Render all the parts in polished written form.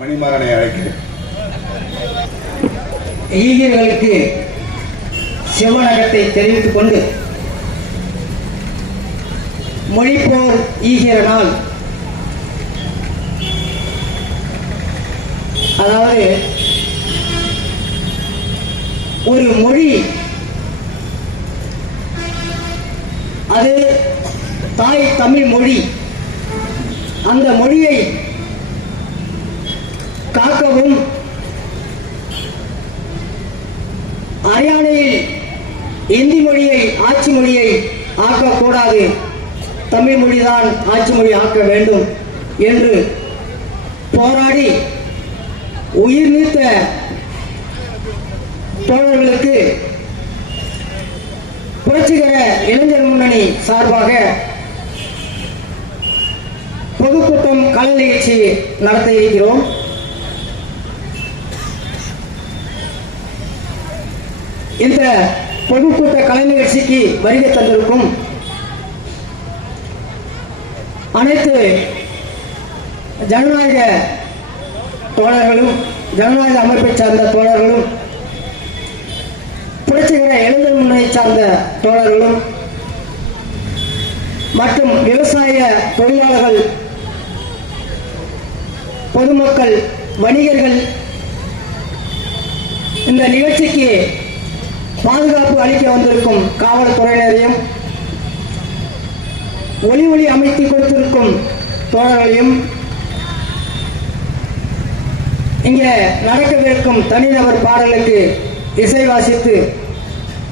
மணிமாறனை அழைக்கிறேன். ஈகியர்களுக்கு சிவநகத்தை தெரிவித்துக் கொண்டு மொழிப்போர் ஈகிற நாள், அதாவது ஒரு மொழி அது தாய் தமிழ் மொழி, அந்த மொழியை காக்கவும் அரியானையில் இந்தி மொழியை ஆட்சி மொழியை ஆக்கக்கூடாது, தமிழ் மொழிதான் ஆட்சி மொழி ஆக்க வேண்டும் என்று போராடி உயிர் நீத்த தோழர்களுக்கு புரட்சிகர இளைஞர் முன்னணி சார்பாக பொதுக்கூட்டம் கலை நிகழ்ச்சி நடத்த இருக்கிறோம். இந்த பொதுக்கூட்ட கலை நிகழ்ச்சிக்கு வருகை தந்திருக்கும் அனைத்து ஜனநாயக தோழர்களும், ஜனநாயக அமைப்பை சார்ந்த தோழர்களும், புரட்சிகர இளைஞர் முன்னணி சார்ந்த தோழர்களும் மற்றும் விவசாய தொழிலாளர்கள், பொதுமக்கள், வணிகர்கள், இந்த நிகழ்ச்சிக்கு பாதுகாப்பு அளிக்க வந்திருக்கும் காவல்துறையினரையும், ஒளி அமைத்து கொடுத்திருக்கும் தோழர்களையும், இங்கே நடக்கவிருக்கும் தனிநபர் பாடலுக்கு இசை வாசித்து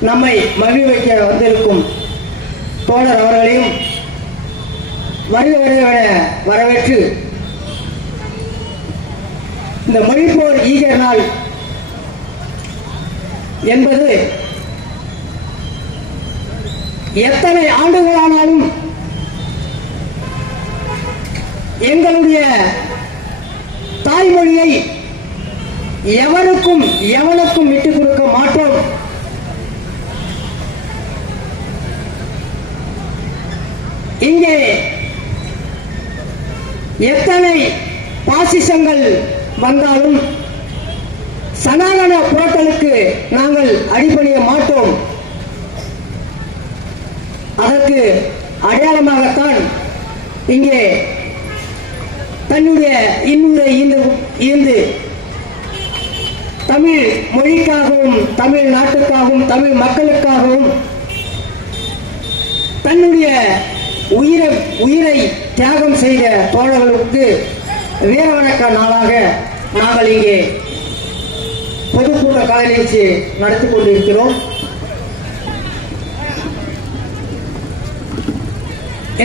நம்மை மகிழ் வைக்க வந்திருக்கும் தோழர் அவர்களையும் வருக வரவேற்று இந்த மொழிப்போர் ஈகர் நாள் என்பது எத்தனை ஆண்டுகளானாலும் எங்களுடைய தாய்மொழியை எவனுக்கும் விட்டுக் கொடுக்க மாட்டோம். இங்கே எத்தனை பாசிசங்கள் வந்தாலும் சனாதன புரட்டலுக்கு நாங்கள் அடிபணிய மாட்டோம். அதற்கு அடையாளமாகத்தான் இங்கே தன்னுடைய இன்னுரை ஈந்து தமிழ் மொழிக்காகவும், தமிழ் நாட்டுக்காகவும், தமிழ் மக்களுக்காகவும் தன்னுடைய உயிரை தியாகம் செய்த தோழர்களுக்கு வீரவணக்க நாளாக நாங்கள் இங்கே பொதுக்கூட்ட கலை நிகழ்ச்சி நடத்தி கொண்டிருக்கிறோம்.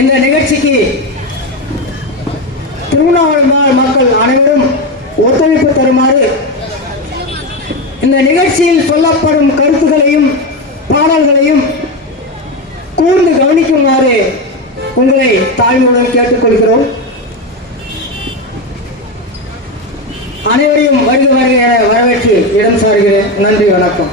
இந்த நிகழ்ச்சிக்கு திருவண்ணாமலை மக்கள் அனைவரும் ஒத்துழைப்பு தருமாறு, இந்த நிகழ்ச்சியில் சொல்லப்படும் கருத்துக்களையும் பாடல்களையும் கூர்ந்து கவனிக்குமாறு உங்களை தாழ்மையுடன் கேட்டுக்கொள்கிறோம். அனைவரையும் வருக என வரவேற்று இடம் சாருகிறேன். நன்றி, வணக்கம்.